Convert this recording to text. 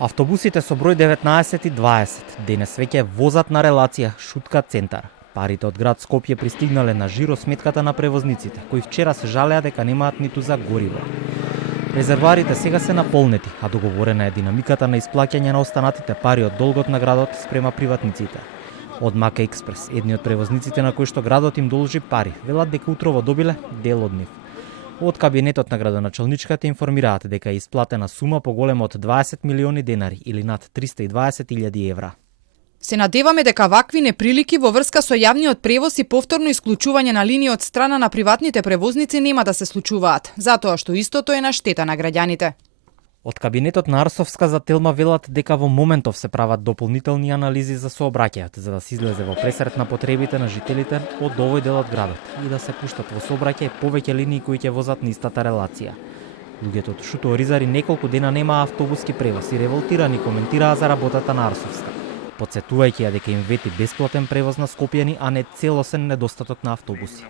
Автобусите со број 19 и 20 денес веќе возат на релација Шутка-центар. Парите од град Скопје пристигнале на жиро сметката на превозниците, кои вчера се жалеа дека немаат ниту за гориво. Резервоарите сега се наполнети, а договорена е динамиката на исплаќање на останатите пари од долгот на градот спрема приватниците. Од Мака Експрес, едни од превозниците на кои што градот им должи пари, велат дека утрово добиле дел од нив. Од кабинетот на градоначалничката информираат дека е исплатена сума поголема од 20 милиони денари или над 320.000 евра. Се надеваме дека вакви неприлики во врска со јавниот превоз и повторно исклучување на линии од страна на приватните превозници нема да се случуваат, затоа што истото е на штета на граѓаните. Од кабинетот на Арсовска за Телма велат дека во моментов се прават дополнителни анализи за сообраќајот, за да се излезе во пресрет на потребите на жителите од овој дел од градот и да се пуштат во сообраќај повеќе линии кои ќе возат на истата релација. Луѓето од Шуто-Оризари неколку дена немаа автобуски превоз и револтирани коментираа за работата на Арсовска, потсетувајќи ја дека им вети бесплатен превоз на скопјани, а не целосен недостаток на автобуси.